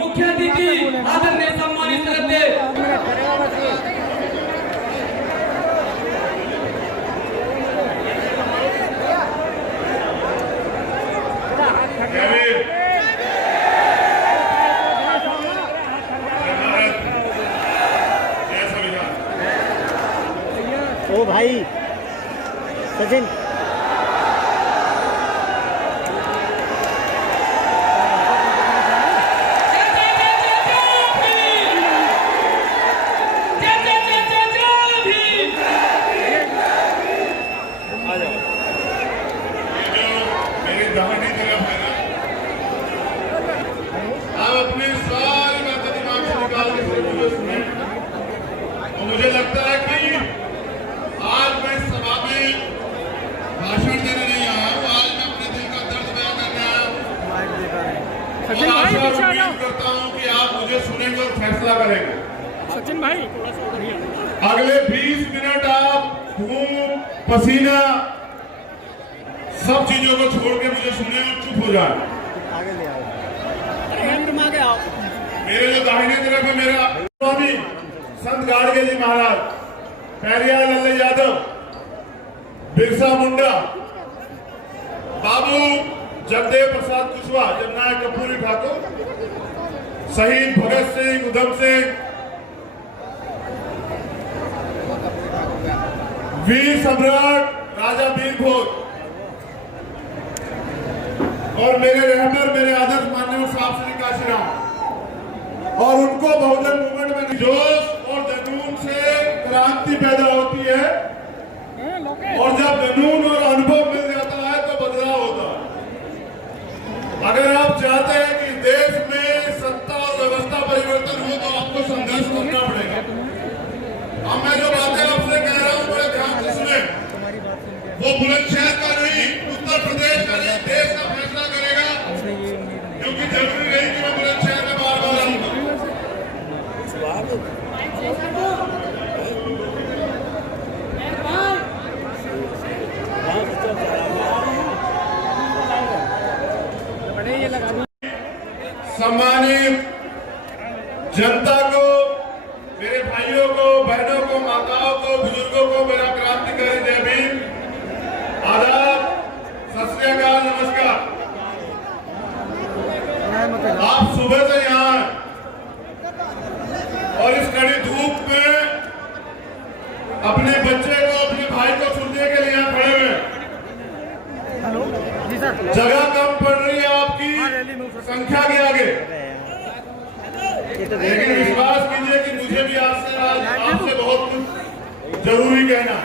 मुख्य अतिथि आदरणीय सम्मानित करते ओ भाई सचिन मुझे लगता है कि आज मैं सभा में भाषण देने नहीं आया हूँ, आज मैं अपने दिल का दर्द बयां करने आया हूँ और आशा उम्मीद करता हूँ कि आप मुझे सुनेंगे और फैसला करेंगे। सचिन भाई थोड़ा सा अगले 20 मिनट आप खून पसीना सब चीजों को छोड़ के मुझे सुने और चुप हो जाए। आगे ले आओ, आगे आओ। मेरे जो दाहिने तरफ है मेरा स्वामी संत गाड़गे जी महाराज, पेरियार लल्ले यादव, बिरसा मुंडा, बाबू जगदेव प्रसाद कुशवाहा, जननायक कपूरी ठाकुर, शहीद भगत सिंह, उधम सिंह, वीर सम्राट राजा वीर भोज और मेरे रहबर मेरे आदर्श मान्यवर साहब श्री काशीराम और उनको बहुजन मूवमेंट में जोश और जुनून से क्रांति पैदा होती है और जब जुनून और अनुभव मिल जाता है तो बदलाव होता है। अगर आप चाहते हैं कि देश में सत्ता और व्यवस्था परिवर्तन हो तो आपको संघर्ष करना पड़ेगा। अब मैं जो बातें आपसे कह रहा हूँ बड़े ध्यान से सुने, वो बुलंदशहर का नहीं, उत्तर प्रदेश का नहीं, देश का फैसला करेगा, क्योंकि जरूरी नहीं कि मैं बुलंदशहर में बार बार आऊंगा। सम्मानित जनता को, मेरे भाइयों को, बहनों को, माताओं को, बुजुर्गों को मेरा क्रांतिकारी जय भीम, आदाब, सत श्री अकाल, नमस्कार। आप सुबह से यहाँ और इस कड़ी धूप में अपने बच्चे को, अपने भाई को सुनने के लिए यहाँ खड़े हुए। जगह कम पड़ रही है आपकी संख्या के आगे, लेकिन विश्वास कीजिए कि मुझे भी आपसे बहुत कुछ जरूरी कहना।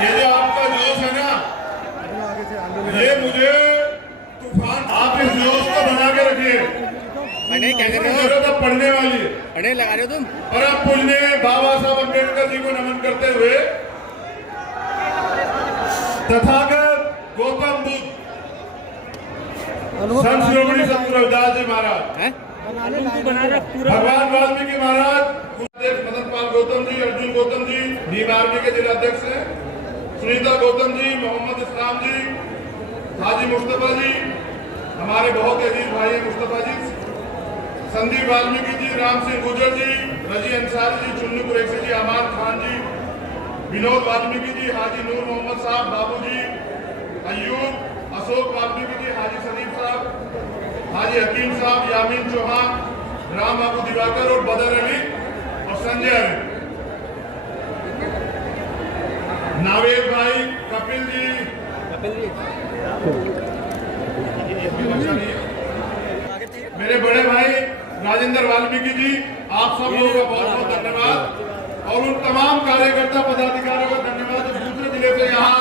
ये जो आपका जोश है ना, ये मुझे तूफान, आप इस जोश को बना के रखिए। जरूरत अब पढ़ने वाली है, अड़े लगा रहे हो तुम। और अब पूजने बाबा साहब अम्बेडकर जी को नमन करते हुए तथागत गौतम बुद्ध, संत श्री रविदास जी महाराज, बना रहा पूरा भगवान वाल्मीकि महाराज, मदन पाल गौतम जी, अर्जुन गौतम जी नीम आर्मी के जिलाध्यक्ष हैं, सुनीता गौतम जी, मोहम्मद इस्लाम जी, हाजी मुस्तफा जी, हमारे बहुत अजीज भाई हैं मुस्तफा जी, संदीप वाल्मीकि जी, राम सिंह गुजर जी, रजी अंसारी जी, चुन्नू कुरैशी जी, अमान खान जी, विनोद वाल्मीकि जी, हाजी नूर मोहम्मद साहब, बाबू जी, अयूब, अशोक वाल्मीकि जी, हाजी सलीम साहब, हाजी हकीम साहब, यामीन चौहान, राम बाबू दिवाकर और बदर अली और संजय अली, नावेद भाई, कपिल जी, मेरे बड़े भाई राजेंद्र वाल्मीकि जी, आप सब लोगों का बहुत बहुत धन्यवाद और उन तमाम कार्यकर्ता पदाधिकारियों का धन्यवाद जो दूसरे जिले से यहाँ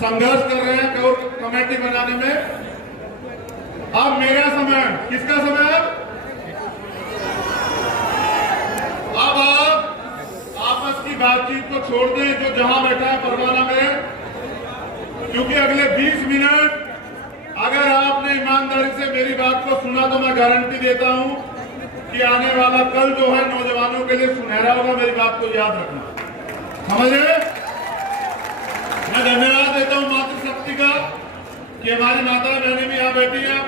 संघर्ष कर रहे हैं कोर कमेटी बनाने में। अब मेरा समय, किसका समय? अब आप आपस की बातचीत को छोड़ दें, जो जहां बैठा है परवाना में, क्योंकि अगले 20 मिनट अगर आपने ईमानदारी से मेरी बात को सुना तो मैं गारंटी देता हूं कि आने वाला कल जो है नौजवानों के लिए सुनहरा होगा। मेरी बात को याद रखना, समझ रहे? मैं धन्यवाद देता हूं मातृशक्ति का कि हमारी माता बहनें भी यहाँ बैठी हैं।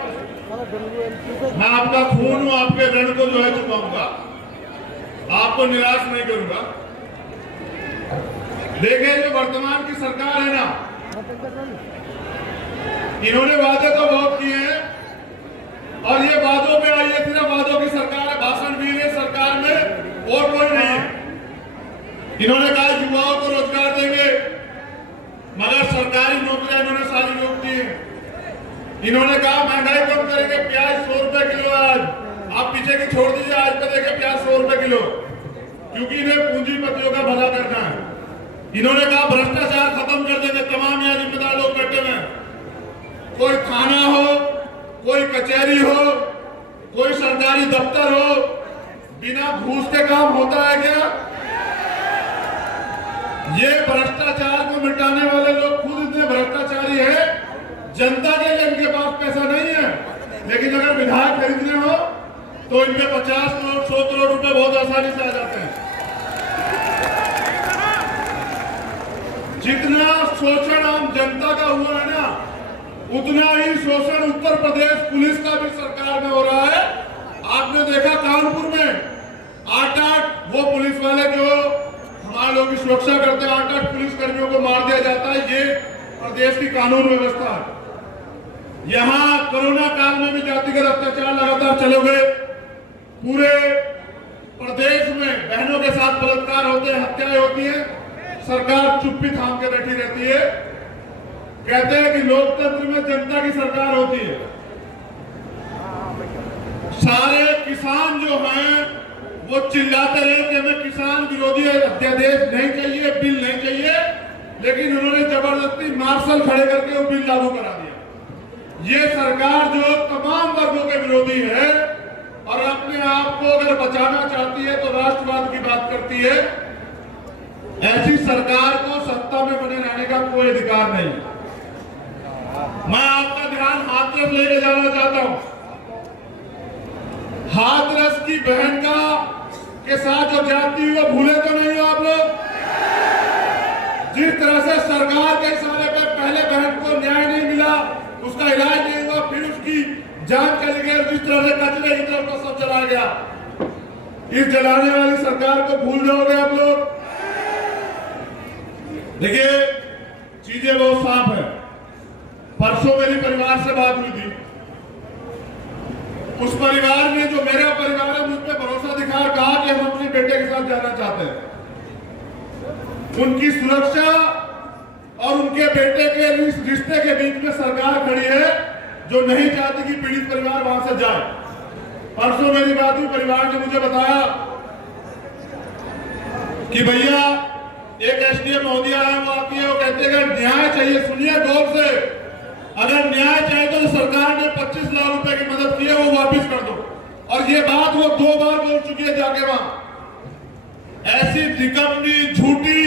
मैं आपका खून हूं, आपके ऋण को जो है चुकाऊंगा, आपको निराश नहीं करूंगा। देखिए, जो वर्तमान की सरकार है ना, इन्होंने वादे तो बहुत किए हैं और ये वादों पे आई है, सिर्फ वादों की सरकार है, भाषण भी है सरकार में और कोई नहीं है। इन्होंने कहा युवाओं को रोजगार देंगे, मगर सरकारी नौकरियां इन्होंने सारी रोक दी है। इन्होंने कहा महंगाई कम करेंगे, प्याज 100 रुपए किलो, आज आप पीछे की छोड़ दीजिए, आज पे देखिए प्याज 100 रुपए किलो, क्योंकि इन्हें पूंजीपतियों का भला करना है। इन्होंने कहा भ्रष्टाचार खत्म कर देंगे, तमाम यहाँ जिम्मेदार लोग बैठे हुए हैं, कोई थाना हो, कोई कचहरी हो, कोई सरकारी दफ्तर हो, बिना घूस के काम होता है क्या? ये भ्रष्टाचार को मिटाने वाले लोग खुद इतने भ्रष्टाचारी है, जनता के लिए इनके पास पैसा नहीं है, लेकिन अगर विधायक खरीदने हो तो इनके 50 करोड़ 100 करोड़ रुपए बहुत आसानी से आ जाते हैं। जितना शोषण आम जनता का हुआ है ना, उतना ही शोषण उत्तर प्रदेश पुलिस का भी सरकार में हो रहा है। आपने देखा कानपुर में 8-8 वो पुलिस वाले जो हमारे लोगों की सुरक्षा करते हैं, 8-8 पुलिस कर्मियों को मार दिया जाता है। ये प्रदेश की कानून व्यवस्था है। यहाँ कोरोना काल में भी जातिगत अत्याचार लगातार चले हुए, पूरे प्रदेश में बहनों के साथ बलात्कार होते हैं, हत्याएं होती हैं, सरकार चुप्पी थाम के बैठी रहती है। कहते हैं कि लोकतंत्र में जनता की सरकार होती है। सारे किसान जो हैं वो चिल्लाते रहे कि हमें किसान विरोधी अध्यादेश नहीं चाहिए, बिल नहीं चाहिए, लेकिन उन्होंने जबरदस्ती मार्शल खड़े करके वो बिल लागू करा दिया। ये सरकार जो तमाम वर्गों के विरोधी है और अपने आप को अगर बचाना चाहती है तो राष्ट्रवाद की बात करती है, ऐसी सरकार को सत्ता में बने रहने का कोई अधिकार नहीं। मैं आपका ध्यान हाथरस लेके जाना चाहता हूं। हाथरस की बहन का के साथ जो जाती हुई वो भूले तो नहीं हो आप लोग? जिस तरह से सरकार के इशारे पर पहले बहन को न्याय नहीं मिला, उसका इलाज नहीं हुआ, फिर उसकी जान चली गई, जिस तरह से कचरे की तरफ का सब चला गया, इस जलाने वाली सरकार को भूल जाओगे आप लोग? देखिए, चीजें बहुत साफ है। परसों मेरी परिवार से बात हुई थी। उस परिवार ने, जो मेरा परिवार है, मुझ पर भरोसा दिखा और कहा कि हम अपने बेटे के साथ जाना चाहते हैं। उनकी सुरक्षा और उनके बेटे के रिश्ते के बीच में सरकार खड़ी है, जो नहीं चाहती कि पीड़ित परिवार वहां से जाए। परसों मेरी बात हुई, परिवार ने मुझे बताया कि भैया एक एसडीएम महोदया है, वो आती है, वो कहते हैं न्याय चाहिए। सुनिए गौर से, अगर न्याय चाहिए तो सरकार ने 25 लाख रुपए की मदद की है, वो वापस कर दो। और ये बात वो 2 बार बोल चुकी है जाके वहां। ऐसी निकम्मी, झूठी,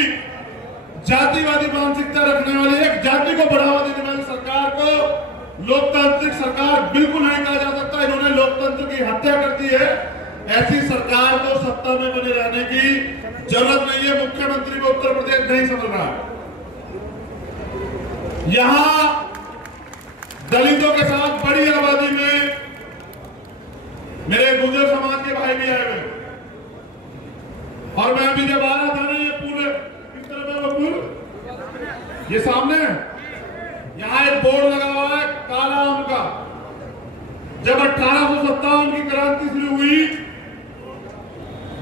जातिवादी मानसिकता रखने वाली, एक जाति को बढ़ावा देने वाली सरकार को लोकतांत्रिक सरकार बिल्कुल नहीं कहा जा सकता। इन्होंने लोकतंत्र की की हत्या कर दी है, ऐसी सरकार को सत्ता में बने रहने की जरूरत नहीं है। मुख्यमंत्री को उत्तर प्रदेश नहीं समझ रहा है। यहां दलितों के साथ बड़ी आबादी में मेरे गुर्जर समाज के भाई भी आए हुए, और मैं अभी जब आ रहा था ना, ये पुल किस तरफ है वो पुल, ये सामने यहां एक बोर्ड लगा हुआ है काला आम का। जब 1857 की क्रांति शुरू हुई,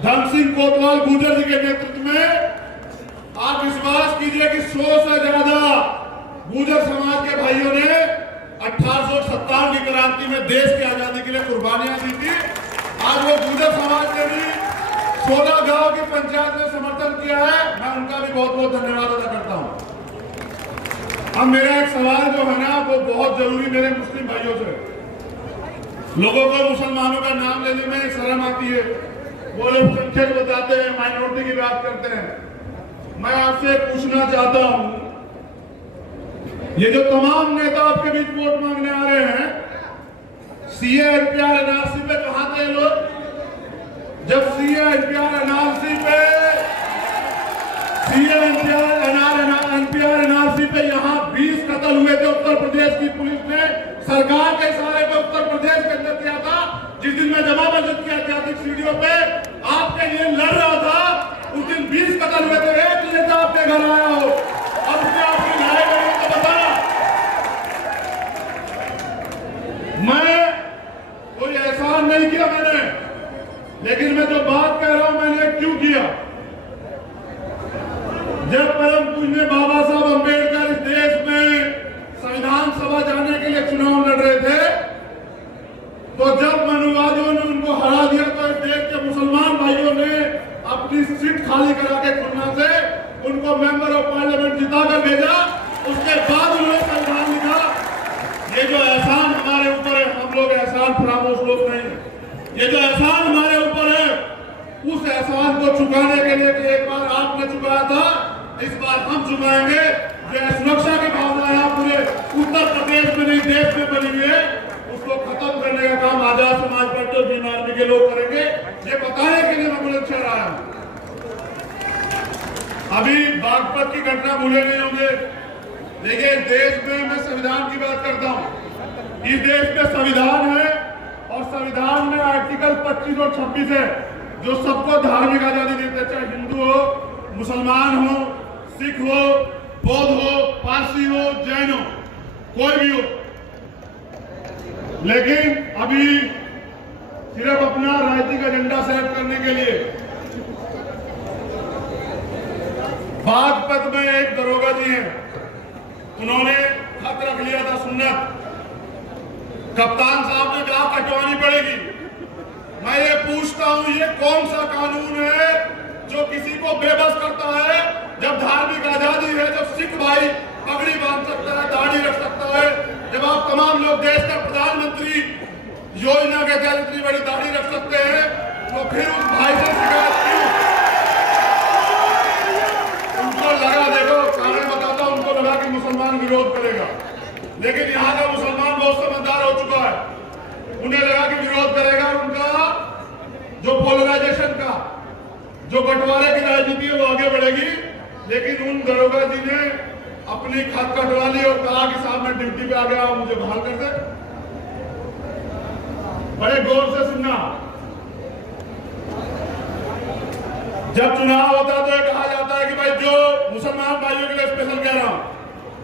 धन सिंह कोतवाल गुर्जर जी के नेतृत्व में, आप विश्वास कीजिए कि 100 से ज्यादा गुर्जर समाज के भाइयों ने 1857 की क्रांति में देश की आजादी के लिए कुर्बानियां दी थी। आज वो गुर्जर समाज ने भी 16 गांव की पंचायत में समर्थन किया है, मैं उनका भी बहुत बहुत धन्यवाद अदा करता हूं। अब मेरा एक सवाल जो है ना, वो बहुत जरूरी मेरे मुस्लिम भाइयों से। लोगों को मुसलमानों का नाम लेने में शर्म आती है, वो लोग संख्यक बताते हैं, माइनॉरिटी की बात करते हैं। मैं आपसे पूछना चाहता हूं, ये जो तमाम नेता आपके बीच वोट मांगने आ रहे हैं, सीए एनपीआर एनआरसी पे कहां थे लोग? जब सीए एनपीआर एनआरसी पे यहां 20 कत्ल हुए थे, उत्तर प्रदेश की पुलिस ने सरकार के इशारे पे उत्तर प्रदेश के अंदर किया था। जिस दिन मैं जमा मस्जिद की ऐतिहासिक सीढ़ियों पे आपके लिए लड़ रहा था, उस दिन 20 कत्ल हुए थे। एक नेता आपके घर आया हो, अब उसने आपकी लड़ाई लड़ी तो बताना। मैं कोई एहसान नहीं किया मैंने, लेकिन मैं जो बात कह रहा हूं मैंने क्यों किया। जब परम पूज्य बाबा साहब अंबेडकर इस देश में संविधान सभा जाने के लिए चुनाव लड़ रहे थे, तो जब मनुवादियों ने उनको हरा दिया, तो इस देश के मुसलमान भाइयों ने अपनी सीट खाली करा के खुलना से उनको मेंबर ऑफ पार्लियामेंट जिताकर भेजा। उसके बाद उन्होंने संविधान लिखा। ये जो एहसान हमारे ऊपर है, हम लोग एहसान फरामोश लोग नहीं है। ये जो एहसान हमारे ऊपर है, उस एहसान को चुकाने के लिए कि एक बार आपने चुकाया था, इस बार हम चुकाएंगे। जो सुरक्षा की भावना यहाँ पूरे उत्तर प्रदेश में नहीं देश में बनी हुई है, उसको खत्म करने का काम आजाद समाज पार्टी और भीम आर्मी के लोग करेंगे। ये बताने के लिए मैं बुलंदशहर आया हूं। अभी बागपत की घटना भूले नहीं होंगे। देखिए, देश में मैं संविधान की बात करता हूं। इस देश में संविधान है, और संविधान में आर्टिकल 25 और 26 है, जो सबको धार्मिक आजादी देते हैं, चाहे हिंदू हो, मुसलमान हो, सिख हो, बौद्ध हो, पारसी हो, जैन हो, कोई भी हो। लेकिन अभी सिर्फ अपना राजनीतिक एजेंडा सेट करने के लिए बागपत में एक दरोगा जी हैं, उन्होंने खत रख लिया था सुन्नत। कप्तान साहब ने कहा कटवानी पड़ेगी। मैं ये पूछता हूं, ये कौन सा कानून है जो किसी को बेबस करता है? जब धार्मिक आजादी है, जब सिख भाई पगड़ी बांध सकता है, दाढ़ी रख सकता है, जब आप तमाम लोग देश का प्रधानमंत्री योजना के तहत इतनी बड़ी दाढ़ी रख सकते हैं, तो फिर उस भाई से शिकायत क्यों? उनको लगा, देखो कारण बताता हूं, उनको लगा कि मुसलमान विरोध करेगा, लेकिन यहाँ का मुसलमान बहुत समझदार हो चुका है। उन्हें लगा कि विरोध करेगा, उनका जो पोलराइजेशन का, जो बंटवारे की राजनीति है, वो आगे बढ़ेगी। लेकिन उन दरोगा जी ने अपनी खत कटवा ली और कहा कि साहब मैं ड्यूटी पे आ गया, मुझे बहाल कर दे। बड़े गौर से सुनना, जब चुनाव होता है तो ये कहा जाता है कि भाई जो मुसलमान भाइयों के लिए स्पेशल कह रहा हूं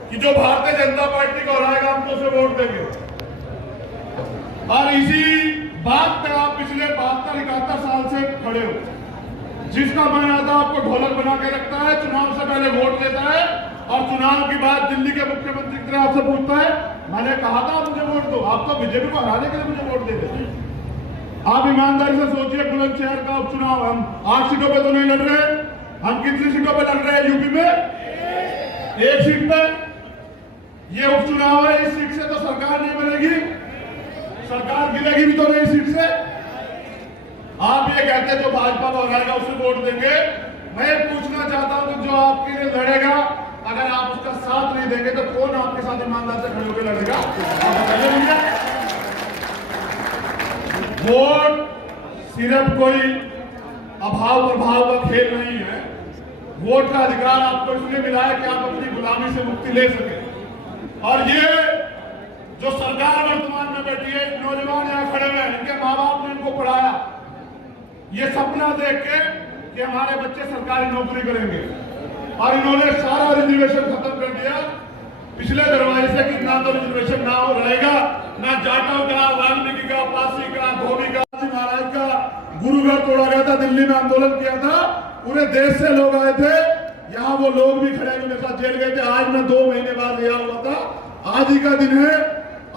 कि जो भारतीय जनता पार्टी को हराएगा हम तो उसे वोट देंगे। और इसी बात पे आप पिछले 72-71 साल से खड़े हो। जिसका मन आता आपको ढोलक बना के रखता है, चुनाव से पहले वोट देता है, और चुनाव की बात दिल्ली के मुख्यमंत्री की तरह आपसे पूछता है, मैंने कहा था मुझे वोट दो, आप तो बीजेपी को हराने के लिए मुझे वोट दे देते। आप ईमानदारी से सोचिए, बुलंदशहर का उपचुनाव हम 8 सीटों पे तो नहीं लड़ रहे, हम कितनी सीटों पे लड़ रहे हैं यूपी में? 1 सीट पे। ये उपचुनाव है, इस सीट से तो सरकार नहीं बनेगी, सरकार गिरेगी भी तो नहीं सीट से। आप ये कहते जो भाजपा को हराएगा उसे वोट देंगे। मैं पूछना चाहता हूं कि जो आपके लिए लड़ेगा, अगर आप उसका साथ नहीं देंगे तो कौन आपके साथ ईमानदार से खड़े होकर लड़ेगा? आप बताइए मुझे। वोट सिर्फ कोई अभाव प्रभाव का खेल नहीं है। वोट का अधिकार आपको इसलिए मिला है कि आप अपनी गुलामी से मुक्ति ले सके। और ये जो सरकार वर्तमान में बैठी है, नौजवान यहाँ खड़े हुए हैं, इनके माँ बाप ने इनको पढ़ाया ये सपना देख के कि हमारे बच्चे सरकारी नौकरी करेंगे, और इन्होंने सारा रिजर्वेशन खत्म कर दिया पिछले दरवाजे से कि ना तो रिजर्वेशन ना हो रहेगा, ना जाटों का, वाल्मीकि का, पासी का, धोबी का, महाराज का गुरु घर तोड़ा गया था, दिल्ली में आंदोलन किया था, पूरे देश से लोग आए थे, यहाँ वो लोग भी खड़े मेरे साथ जेल गए थे। आज मैं 2 महीने बाद गया हुआ था, आज ही का दिन है,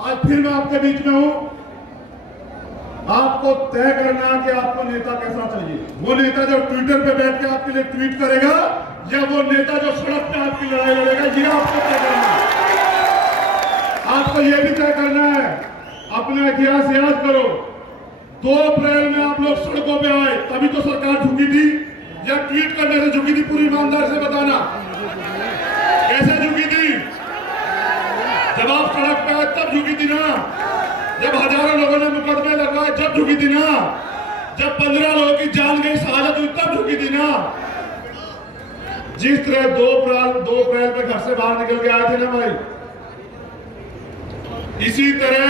आज फिर मैं आपके बीच में हूं। आपको तय करना कि आपको नेता कैसा चाहिए। वो नेता जो ट्विटर पे बैठ के आपके लिए ट्वीट करेगा, या वो नेता जो सड़क पे आपकी लड़ाई लड़ेगा, ये आपको तय करना है। आपको ये भी तय करना है, अपना इतिहास याद करो। 2 अप्रैल में आप लोग सड़कों पे आए, तभी तो सरकार झुकी थी, या ट्वीट करने से झुकी थी? पूरी ईमानदार से बताना, कैसे झुकी थी? जब आप सड़क पे आए तब झुकी थी ना? जब हजारों लोगों ने मुकदमे लगवाए जब झुकी थी ना? जब 15 लोगों की जान गई, शहादत हुई, तब झुकी थी ना? जिस तरह 2 अप्रैल पे घर से बाहर निकल के आए थे ना भाई, इसी तरह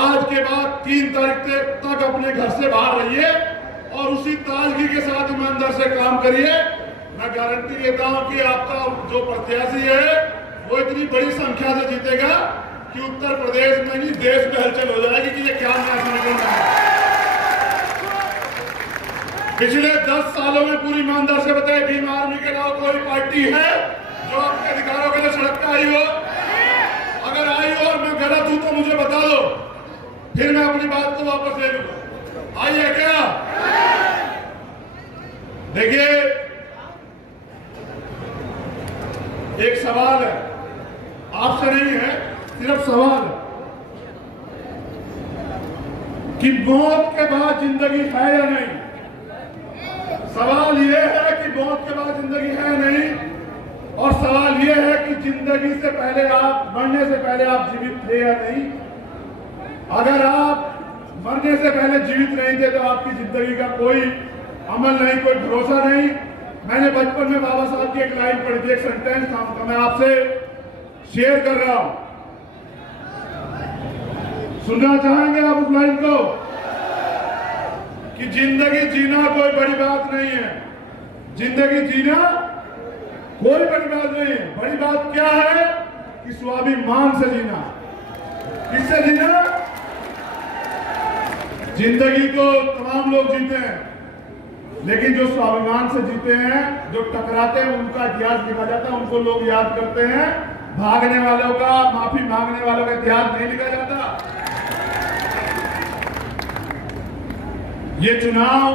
आज के बाद 3 तारीख तक अपने घर से बाहर रहिए और उसी ताजगी के साथ ईमानदार से काम करिए। मैं गारंटी देता हूं कि आपका जो प्रत्याशी है वो इतनी बड़ी संख्या से जीतेगा कि उत्तर प्रदेश में नहीं देश में हलचल हो जाएगी कि ये क्या नया संगठन है। पिछले 10 सालों में पूरी ईमानदार से बताए, भीम आर्मी के अलावा कोई पार्टी है जो आपके अधिकारों के लिए सड़क पे आई हो? अगर आई हो और मैं गलत हूं तो मुझे बता दो, फिर मैं अपनी बात को वापस ले लूंगा। आई है क्या? देखिए, एक सवाल है, आपसे नहीं है, सिर्फ सवाल है कि मौत के बाद जिंदगी है या नहीं। सवाल यह है कि मौत के बाद जिंदगी है नहीं, और सवाल यह है कि जिंदगी से पहले आप, मरने से पहले आप जीवित थे या नहीं। अगर आप मरने से पहले जीवित नहीं थे तो आपकी जिंदगी का कोई अमल नहीं, कोई भरोसा नहीं। मैंने बचपन में बाबा साहब की एक लाइन पढ़ी थी, एक सेंटेंस था उनका, मैं आपसे शेयर कर रहा हूं, सुनना चाहेंगे आप उस लाइन को? कि जिंदगी जीना कोई बड़ी बात नहीं है, जिंदगी जीना कोई बड़ी बात नहीं है। बड़ी बात क्या है कि स्वाभिमान से जीना। किससे जीना? जिंदगी तो तमाम लोग जीते हैं, लेकिन जो स्वाभिमान से जीते हैं, जो टकराते हैं, उनका इतिहास लिखा जाता है, उनको लोग याद करते हैं। भागने वालों का, माफी मांगने वालों का इतिहास नहीं लिखा जाता। ये चुनाव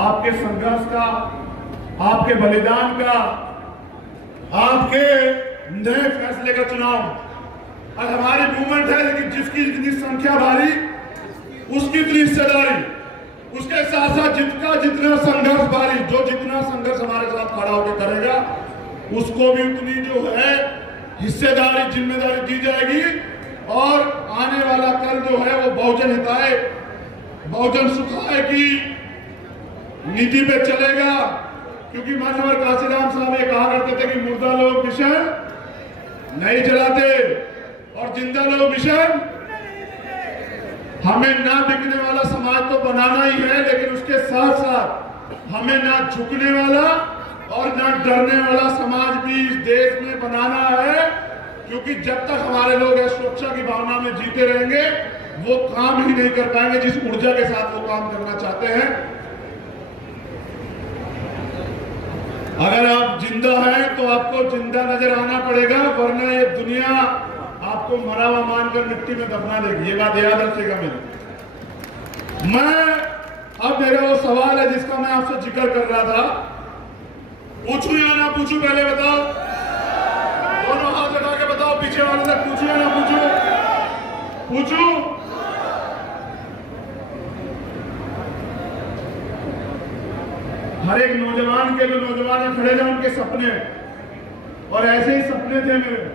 आपके संघर्ष का, आपके बलिदान का, आपके नए फैसले का चुनाव। आज हमारी मूवमेंट है, लेकिन जिसकी जितनी संख्या भारी उसकी इतनी हिस्सेदारी, उसके साथ साथ जितना संघर्ष भारी, जो जितना संघर्ष हमारे साथ खड़ा होकर करेगा उसको भी उतनी जो है हिस्सेदारी, जिम्मेदारी दी जाएगी। और आने वाला कल जो है वो बहुजन हिताय, बहुजन सुखाय की नीति पे चलेगा। क्योंकि मानवर काशीराम साहब ये कहा करते थे कि मुर्दा लोग मिशन नहीं चलाते और जिंदा लोग मिशन। हमें ना बिकने वाला समाज तो बनाना ही है, लेकिन उसके साथ साथ हमें ना झुकने वाला और ना डरने वाला समाज भी इस देश में बनाना है। क्योंकि जब तक हमारे लोग सुरक्षा की भावना में जीते रहेंगे, वो काम ही नहीं कर पाएंगे जिस ऊर्जा के साथ वो काम करना चाहते हैं। अगर आप जिंदा हैं तो आपको जिंदा नजर आना पड़ेगा, वरना ये दुनिया आपको मरा हुआ मानकर मिट्टी में दफना देगी। ये बात याद रखिएगा मेरी। अब मेरा वो सवाल है जिसका मैं आपसे जिक्र कर रहा था, पूछूं या ना पूछूं? पहले बताओ, दोनों हाथ उठा के बताओ, पीछे वाले से पूछूं या ना पूछूं? पूछूं? हर एक नौजवान के लिए, नौजवान खड़े हैं उनके सपने, और ऐसे ही सपने थे मेरे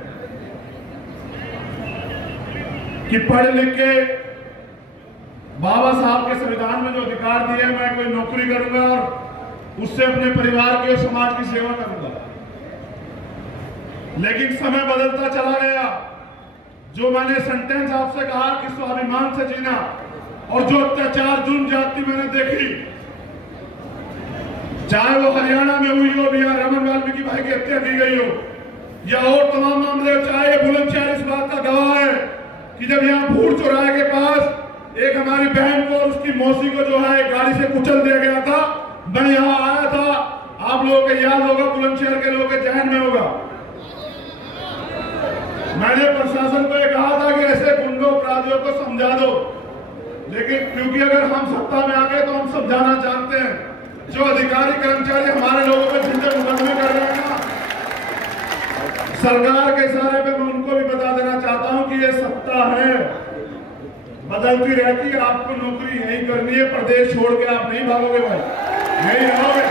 कि पढ़ लिख के बाबा साहब के संविधान में जो अधिकार दिए हैं, मैं कोई नौकरी करूंगा और उससे अपने परिवार की और समाज की सेवा करूंगा। लेकिन समय बदलता चला गया। जो मैंने सेंटेंस आपसे कहा कि स्वाभिमान से जीना, और जो अत्याचार जुल्म जाति मैंने देखी, चाहे वो हरियाणा में हुई हो, या रमन वाल्मीकि भाई की हत्या की गई हो, या और तमाम मामले, चाहे बुलंदशहर इस बात का गवाह है कि जब यहाँ भूड़ चौराहे के पास एक हमारी बहन को और उसकी मौसी को जो है गाड़ी से कुचल दिया गया था, मैं यहाँ आया था। आप लोगों को याद होगा, बुलंदशहर के लोगों के जहन में होगा। मैंने प्रशासन को यह कहा था कि ऐसे गुंडों अपराधियों को समझा दो, लेकिन क्योंकि अगर हम सत्ता में आ गए तो हम समझाना जानते हैं। जो अधिकारी कर्मचारी हमारे लोगों पे जिंदे मुकदमे कर रहे हैं ना, सरकार के इशारे पे मैं उनको भी बता देना चाहता हूं कि ये सत्ता है, बदलती रहती है। आपको नौकरी यही करनी है, प्रदेश छोड़ के आप नहीं भागोगे भाई, यही रहोगे।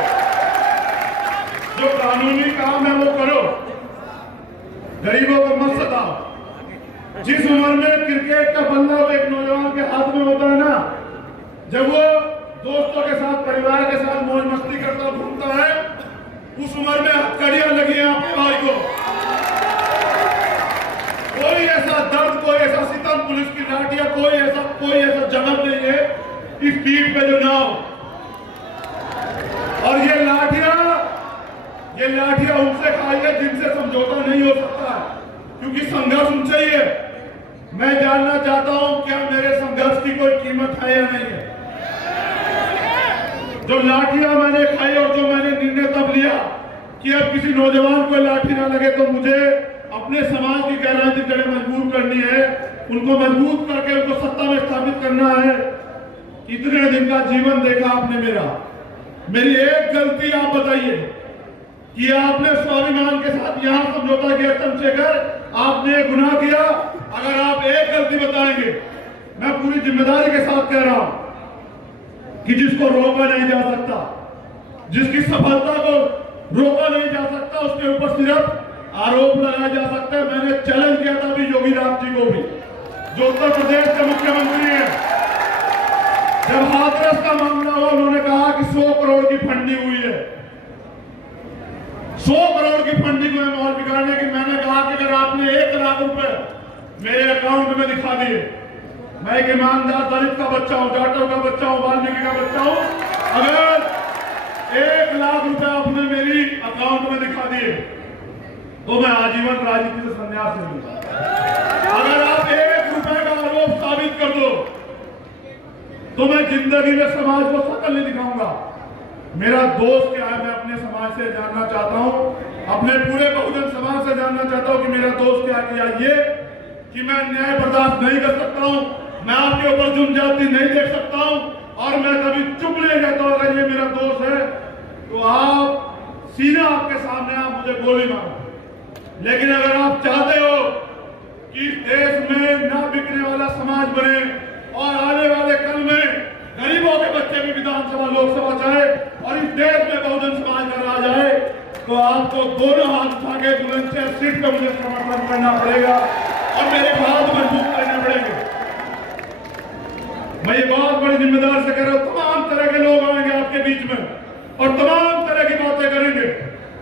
जो कानूनी काम है वो करो, गरीबों को मत सताओ। जिस उम्र में क्रिकेट का बल्ला एक नौजवान के हाथ में होता है ना, जब वो दोस्तों के साथ, परिवार के साथ मौज मस्ती करता घूमता है, उस उम्र में हथकड़ियां लगी हैं आपके भाई को। कोई ऐसा दर्द, कोई ऐसा सितम, पुलिस की लाठियां, कोई ऐसा जगत नहीं है इस पीठ पे जो ना हो। और ये लाठियां उनसे खाई है जिनसे समझौता नहीं हो सकता है, क्योंकि संघर्ष उनसे ही है। मैं जानना चाहता हूं क्या मेरे संघर्ष की कोई कीमत है या नहीं है। जो लाठियां मैंने खाई और जो मैंने निर्णय तब लिया कि अब किसी नौजवान को लाठी ना लगे, तो मुझे अपने समाज की गैरहाजिर जड़ें मजबूत करनी है, उनको मजबूत करके उनको सत्ता में स्थापित करना है। इतने दिन का जीवन देखा आपने मेरी एक गलती आप बताइए कि आपने स्वाभिमान के साथ यहां समझौता किया। चंद्रशेखर, आपने गुनाह किया। अगर आप एक गलती बताएंगे, मैं पूरी जिम्मेदारी के साथ कह रहा हूं कि जिसको रोका नहीं जा सकता, जिसकी सफलता को रोका नहीं जा सकता, उसके ऊपर सिर्फ आरोप लगाया जा सकता है। मैंने चैलेंज किया था अभी योगी राज जी को भी, जो उत्तर प्रदेश के मुख्यमंत्री हैं। जब हाथरस का मामला हुआ, उन्होंने कहा कि 100 करोड़ की फंडिंग हुई है। 100 करोड़ की फंडिंग हुई माहौल बिगाड़ने की। मैंने कहा कि अगर आपने 1 लाख रुपए मेरे अकाउंट में दिखा दिए, मैं एक ईमानदार दलित का बच्चा हूं, जाटव का बच्चा हूं, वाल्मीकि का बच्चा हूं, अगर 1 लाख रुपए आपने मेरी अकाउंट में दिखा दिए तो मैं आजीवन राजनीति से संन्यास ले लूंगा। अगर आप 1 रुपए का आरोप साबित कर दो तो मैं जिंदगी में समाज को शकल नहीं दिखाऊंगा। मेरा दोस्त क्या है, मैं अपने समाज से जानना चाहता हूं, अपने पूरे बहुजन समाज से जानना चाहता हूं कि मेरा दोस्त क्या किया। ये कि मैं न्याय बर्दाश्त नहीं कर सकता हूं, मैं आपके ऊपर जुल्म जाति नहीं देख सकता हूं, और मैं कभी चुप नहीं रहता हूं। अगर ये मेरा दोस्त है तो आप सीधा आपके सामने आप मुझे गोली मारो। लेकिन अगर आप चाहते हो कि देश में ना बिकने वाला समाज बने और आने वाले कल में गरीबों के बच्चे भी विधानसभा लोकसभा चाहे और इस देश में बहुजन समाज का राज आए, तो आपको दोनों हाथ उठा के बुलंदशहर सीट पर मुझे समर्थन करना पड़ेगा और मेरे हाथ मजबूत करने पड़ेंगे। मैं ये बहुत बड़ी जिम्मेदारी से कह रहा हूं। तमाम तरह के लोग आएंगे आपके बीच में और तमाम तरह की बातें करेंगे,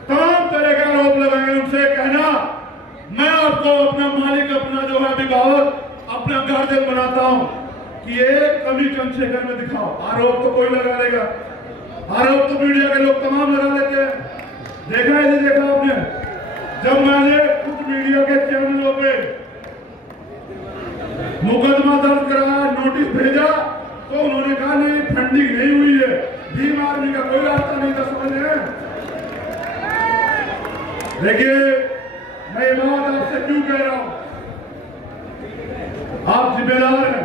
तमाम तरह के आरोप लगाएंगे। उनसे कहना मैं आपको अपना मालिक, अपना जो है अभिभावक, अपना गार्जियन बनाता हूं कि एक कमी चंद्रशेखर में दिखाओ। आरोप तो कोई लगा लेगा, आरोप तो मीडिया के लोग तमाम लगा लेते हैं। देखा है, नहीं देखा आपने? जब मैंने कुछ मीडिया के चैनलों पे मुकदमा दर्ज कराया, नोटिस भेजा, तो उन्होंने कहा नहीं फंडिंग नहीं हुई है, भीम आर्मी का कोई रास्ता नहीं था। समझे? देखिए, मैं ये बात आपसे क्यों कह रहा हूं, आप जिम्मेदार हैं।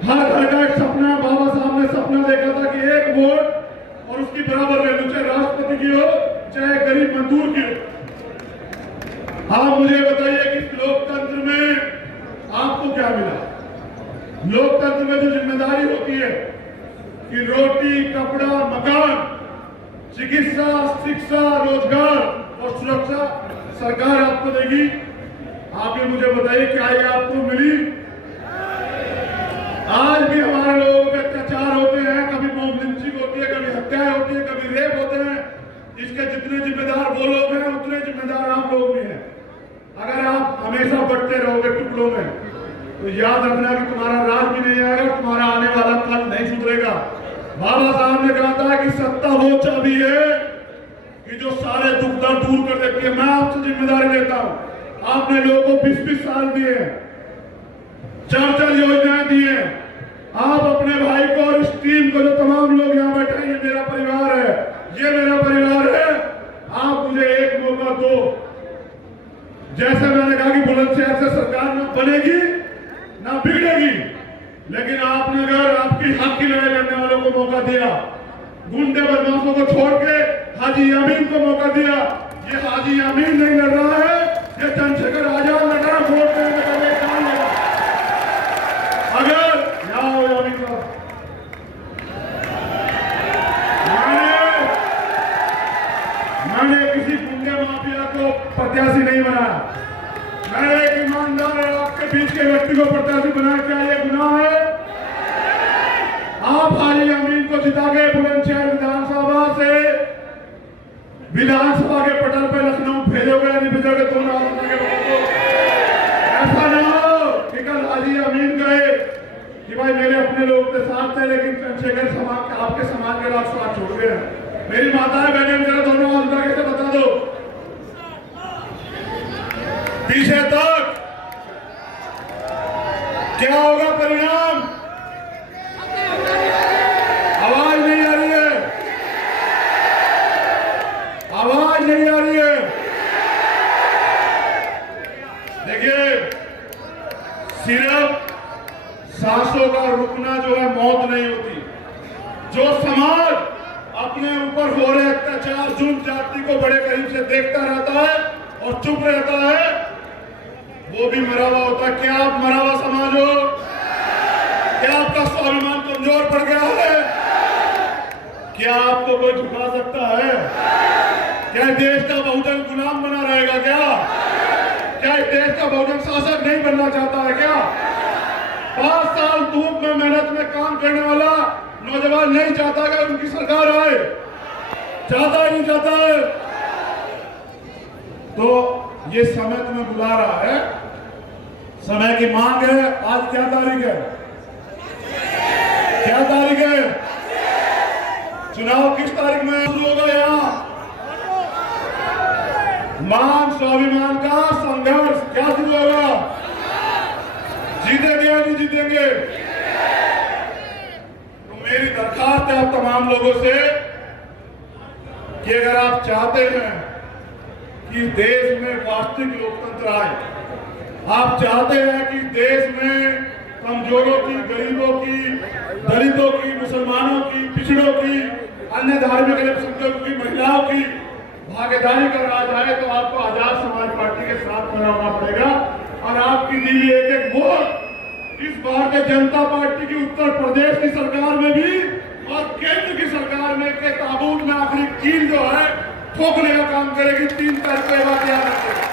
हर घर का एक सपना, बाबा साहब ने सपना देखा था कि 1 वोट और उसकी बराबर वैल्यू, चाहे राष्ट्रपति की हो चाहे गरीब मजदूर की हो। आप मुझे बताइए कि इस लोकतंत्र में आपको क्या मिला? लोकतंत्र में जो जिम्मेदारी होती है कि रोटी, कपड़ा, मकान, चिकित्सा, शिक्षा, रोजगार और सुरक्षा सरकार आपको देगी। आप ये मुझे बताइए क्या ये आपको मिली? आज भी हमारे लोगों पे अत्याचार होते हैं, कभी मॉब लिंचिंग होती है, कभी हत्याएं होती है, कभी रेप होते हैं। इसके जितने जिम्मेदार वो लोग हैं, उतने जिम्मेदार आप लोग भी हैं। अगर आप हमेशा बढ़ते रहोगे टुकड़ों में, तो याद रखना कि तुम्हारा राज भी नहीं आएगा, तुम्हारा आने वाला कल नहीं सुधरेगा। बाबा साहब ने कहा था कि सत्ता वो चाबी है कि जो सारे दुख दर्द दूर कर देती है। मैं आपसे जिम्मेदारी लेता हूं। आपने लोगों को 20-20 साल दिए, 4-4 योजनाएं दी हैं। आप अपने भाई को और इस टीम को, जो तमाम लोग यहाँ बैठे हैं, ये मेरा परिवार है, ये मेरा परिवार है, आप मुझे एक मौका दो। जैसे मैंने कहा कि बुलंदशहर से सरकार न बनेगी ना बिगड़ेगी, लेकिन आपने अगर आपकी हक की लड़ाई लड़ने वालों को मौका दिया, गुंडे बदमाशों को छोड़ के हाजी अमीन को मौका दिया। ये हाजी अमीन नहीं लड़ रहा है, ये चंद्रशेखर आजाद लड़ रहा है। वोट देने का ये काम लगा। अगर अमीन को मैंने किसी गुंडे माफिया को प्रत्याशी नहीं बनाया। मैंने एक ईमानदार आपके बीच के व्यक्ति को प्रत्याशी बनाया। क्या ये गुनाह है? आप हाजी अमीन को जिता के बुलंदशहर विधानसभा से विधानसभा के पटल पे लखनऊ भेजोगे या नहीं भेजोगे? तुम ऐसा ना हो कि कल हाजी अमीन कहे कि भाई मेरे अपने लोग के साथ थे, लेकिन चंद्रशेखर समाज आपके समाज के लोग साथ छोड़ गए। मेरी माताएं बहनें मेरे दोनों हाथ से बता दो, पीछे तक क्या होगा परिणाम? आवाज नहीं आ रही है, आवाज नहीं आ रही है। देखिए, सिर्फ सांसों का रुकना जो है मौत नहीं होती। जो समाज अपने ऊपर हो रहे अत्याचार, जुल्म, जाति को बड़े करीब से देखता रहता है और चुप रहता है, वो भी मरा हुआ होता है। क्या आप मरा हुआ समाज हो? क्या आपका स्वाभिमान कमजोर पड़ गया है? क्या आपको कोई झुका सकता है? क्या देश का बहुजन गुलाम बना रहेगा? क्या देश का बहुजन शासक नहीं बनना चाहता है? क्या 5 साल धूप में मेहनत में काम करने वाला नौजवान नहीं चाहता कि उनकी सरकार आए? चाहता ही नहीं चाहता है। तो ये समय तुम्हें बुला रहा है, समय की मांग है। आज क्या तारीख है? क्या तारीख है? चुनाव किस तारीख में शुरू होगा? यहाँ मान स्वाभिमान का संघर्ष क्या शुरू होगा? जीतेंगे या नहीं जीतेंगे? तो मेरी दरखास्त है आप तमाम लोगों से कि अगर आप चाहते हैं कि देश में वास्तविक लोकतंत्र आए, आप चाहते हैं कि देश में कमजोरों की, गरीबों की, दलितों की, मुसलमानों की, पिछड़ों की, अन्य धार्मिक अल्पसंख्यकों की, महिलाओं की भागीदारी का राज आए, तो आपको आजाद समाज पार्टी के साथ खड़ा होना पड़ेगा। और आपकी दी हुई एक वोट इस भारतीय जनता पार्टी की उत्तर प्रदेश की सरकार में भी और केंद्र की सरकार में के ताबूत में आखिरी कील जो है ठोकने का काम करेगी। 3 तारीख को बात याद रखें।